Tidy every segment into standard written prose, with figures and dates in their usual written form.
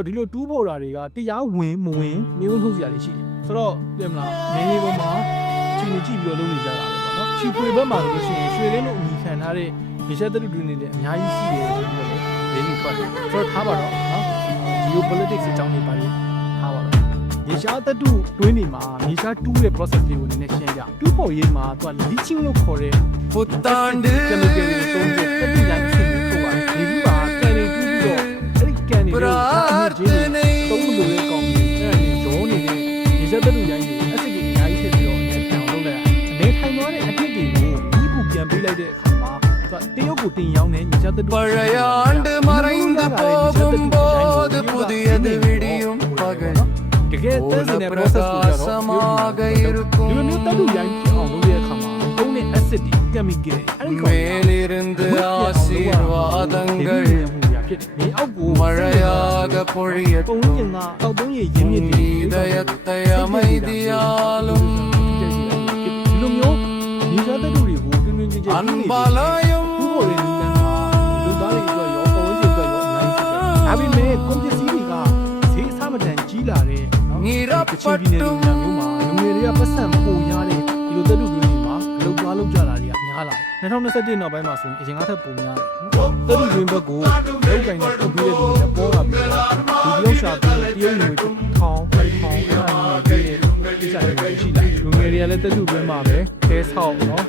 တော့ဒီလိုတူးပေါ်တာတွေကတရားဝင်မဝင်မျိုးထုတ်စရာတွေရှိတယ်ဆိုတော့ပြင်မလားနေနေပေါ်မှာချိန်နေကြည့်ပြီးတော့လုပ်နေကြတာပဲပေါ့နော်ချီဖွေဘက်မှာဆိုလို့ရှိရင်ရွှေလင်းတို့အမိခံထားတဲ့ရေရှက်တူတွေနေလည်းအများကြီးရှိတယ်ဆိုပြီးတော့လည်းလင်းနေထွက်တယ်ဆိုတော့ထားပါတော့နော် geopolitics အကြောင်းတွေပါလေးထားပါတော့ရေရှားတူတွင်းနေမှာရေရှားတူးတဲ့ process တွေကိုနည်းနည်းရှင်းကြတူးပေါ်ရေးမှာသူက leaching လို့ခေါ်တဲ့ புத்தாண்டு chemical တွေသုံးပြီးတက်တူရိုင်းဆင်းပြီးထုတ်ပါတယ်ဒီလူကကန်တွေတူးပြီးတော့အဲ့ဒီကန်တွေကအမှုကြီးတွေသုံးလို့ရကောင်းတယ်အဲ့ဒါကြီးရောနေတဲ့ရေရှားတူရိုင်းတွေအစစ်ကြီးအများကြီးဖြစ်ပြီးတော့ချက်ပြောင်းလုပ်လိုက်တာနေထိုင်သွားတဲ့အဖြစ်တွေကိုဒီခုပြန်ပေးလိုက်တဲ့အခါမှာသူကတရုတ်ကိုတင်ရောင်းတဲ့ရေရှားတူ பழைய ஆண்டு மறைந்து போகும்போது புதியது விடியும் பகல் တကယ်တန်းစင်တဲ့ process ကိုကြတော့ဒီလိုမျိုးတက်တူရိုင်းဖြစ်အောင်လုပ်တဲ့အခါမှာသုံးတဲ့ acid တွေ chemical အဲ့ဒီကောင် மேலிருந்து ஆசீர்வாதங்கள் နေအောက်ကို மழையாக ပုံ பொழியட்டும் ကျင်ကတောက်သုံးရရင်းမြစ်တွေ இதயத்தை அமைதியாலும் ဒီလိုမျိုးညီစားတက်တူတွေကိုတွင်တွင်ကျင်ကျင် அன்பாலயம் ဘူးပေါ်တဲ့နည်းလမ်းကလူသားတွေအတွက်ရောပုံကျင်အတွက်ရောအများကြီးဖြစ်တယ်ဒါပေမဲ့ကွန်ပျူတာတွေကဈေးအဆမတန်ကြီးလာတဲ့နော်ကချင်ပြည်နယ်လိုမျိုးမှာလူငယ်တွေကပတ်စံပိုရတဲ့ဒီလိုတက်တူတွေမှာအလုပ်သွားလုပ်ကြတာတွေကများလာတယ်2021နောက်ပိုင်းမှာဆိုရင်အရင်ကထက်ပိုများတယ်နော်တက်တူတွင်ဘက်ကိုလောက်ကင်နဲ့ထုတ်ပြီးတဲ့လူတွေပေါ်လာပြီးတော့ဒီလောက်ရှာပြီးတရုတ်ငွေထောင်းအဲ့ဒါကြီးတွေဒီစားတွေရှိလာလူငယ်တွေကလည်းတက်တူတွင်မှာပဲတဲဆောက်နော်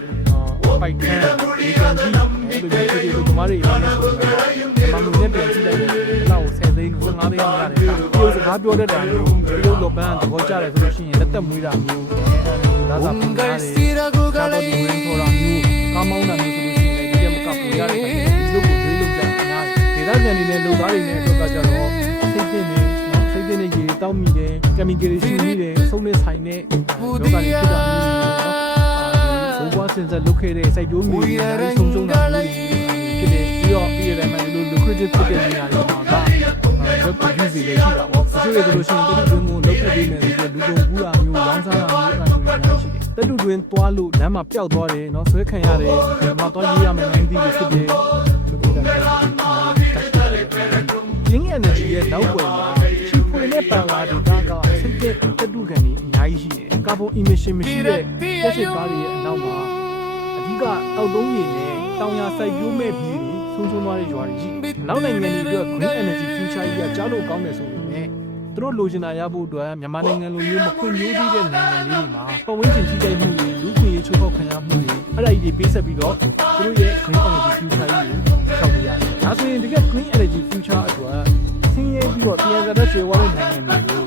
ပိုက်ခန်းဒီကန်ကြီးဒီလိုမျိုးဒီလိုမားတွေရောနေဆိုတော့မမနဲ့ပြန်ကြည့်လိုက်တယ်လောက်10သိန်း15သိန်းရတယ်ဒီလိုစကားပြောတတ်တာမျိုးဒီလိုလောပန်းသဘောကျတယ်ဆိုလို့ရှိရင်လက်သက်မွေးတာမျိုးဒါသာပင်ကားတွေကားပေါ်ဒီဝင်ခေါ်တာမျိုးကားမောင်းတာမျိုးဆိုလို့ရှိရင်ဒီကမကပူရတဲ့ဒီလိုကိုတွေးလို့ကြအများကြီးဒေသခံတွေနဲ့လူသားတွေနဲ့အတွက်ကကြတော့စိတ်သိနေနော်စိတ်သိနေရေတောက်မိတယ်ကင်မီကယ်တွေရှိနေတယ်ဆုံးနဲ့ဆိုင်နဲ့လောကတွေဖြစ်တာမျိုးနော်ဘိုးဘွားစင်စက်လုတ်ခဲ့တဲ့စိုက်ပျိုးမြေတွေဆုံးရှုံးတာမျိုးဖြစ်တယ်ပြီးတော့ပြည်တယ်မှာဒီလို lucrative ဖြစ်တဲ့နေရာတွေမှာက web produce တွေရှိတာပေါ့တချို့တွေဆိုလို့ရှိရင်တက်တူတွင်းကိုလုပ်ပြပေးမယ်ဆိုတော့လူကုန်ကူးတာမျိုးရောင်းစားတာမျိုးအဲ့ဒါတွေများရှိတယ်တက်တူတွင်းသွားလို့လမ်းမှာပျောက်သွားတယ်เนาะဆွဲခံရတယ်ဒီမှာသွားရေးရမယ်နိုင်သည်ဖြစ်တယ်လို့ပြောတာရင်း energy ရဲ့နောက်ွယ်မှာချီဖွေနဲ့ပန်လာဒေတာကစိတ်တဲ့တက်တူကန်တွေအများကြီးရှိတယ်ကာဗွန် emission မရှိတဲ့တက်စစ်ကားတွေရဲ့အနောက်မှာအဓိကတောက်သုံးရည်နဲ့တောင်ယာစိုက်ပျိုးမဲ့ပြည်တွေဆုံးရှုံးသွားတဲ့ရွာတွေရှိတယ်နောက်နိုင်ငံတွေအတွက် green energy future ကြီးကကြားလို့ကောင်းတယ်ဆိုပေမဲ့သူတို့လိုချင်တာရဖို့အတွက်မြန်မာနိုင်ငံလိုမျိုးမဖွံ့ဖြိုးသေးတဲ့နိုင်ငံလေးတွေမှာပတ်ဝန်းကျင်ကြီးကြိုက်မှုတွေလူ့ခွင့်ရေးချိုးဖောက်ခံရမှုတွေအဲ့ဒါကြီးတွေပေးဆက်ပြီးတော့သူတို့ရဲ့ green energy future ကြီးကိုထောက်ပြရတယ်။ဒါဆိုရင်တကယ် green energy future အတွက်ဆင်းရဲပြီးတော့တရားစတဲ့ကျွေးဝါတဲ့နိုင်ငံတွေကို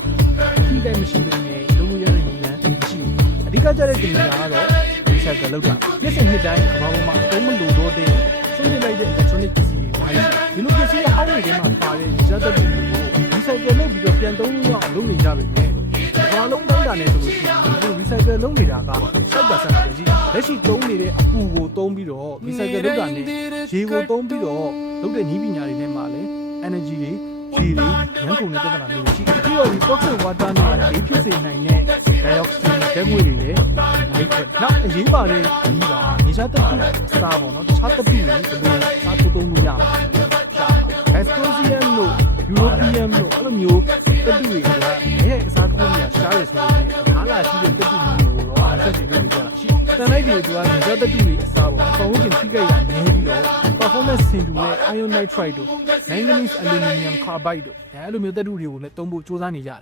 ထိခိုက်မရှိဘဲနဲ့လုပ်လို့ရတဲ့နည်းလမ်းရှိတယ်။အဓိကကျတဲ့တင်များကတော့ recycle လုပ်တာ။နှစ်စဉ်နှစ်တိုင်းကမ္ဘာပေါ်မှာအသုံးမလိုတော့တဲ့ဆွန့်ပစ်လိုက်တဲ့ electronic ပစ္စည်းတွေအားလုံးဒီလိုပစ္စည်းတွေအောက်တွေမှာပါတဲ့ရေစက်တွေကို recycle လုပ်ပြီးတော့ပြန်သုံးလို့ရအောင်လုပ်နေကြပါမယ်။ဘာလုံးတိုင်းတာနဲ့ဆိုလို့ရှိရင်ဒီ recycle လုပ်နေတာက6%ပဲရှိတယ်။လက်ရှိသုံးနေတဲ့အပူကိုသုံးပြီးတော့ recycle လုပ်တာနဲ့ရေကိုသုံးပြီးတော့လုပ်တဲ့နည်းပညာတွေနဲ့မှလည်း energy တွေရေတွေရန်ကုန်နဲ့တက်တာမျိုးရှိတယ်။ပြီးတော့ဒီ toxic water နဲ့ရေဖြစ်စေနိုင်တဲ့ dioxin ဓာတ်ငွေတွေလည်းနောက်အရေးပါတဲ့ဒီကနေရှားတက်တူစားပေါ့နော်တခြားတက်တူတွေဘယ်လိုစားသုံးလို့ရမှာလဲ Estonian လို့ European လို့အဲ့လိုမျိုးတက်တူတွေကအဲ့အစားထိုးနေတာရှားရဆိုရင်အားလာရှိတဲ့တက်တူတွေကိုတော့အဆက်စီလုပ်နေကြတာရှိတန်လိုက်တွေကနေရှားတက်တူတွေအစားပေါ့အကောင်ကြီးထိခိုက်ရနေပြီးတော့ performance ဆင်တူတဲ့ iron nitride တို့ manganese aluminum carbide တို့အဲ့လိုမျိုးတက်တူတွေကိုလည်းသုံးဖို့စူးစမ်းနေကြတယ်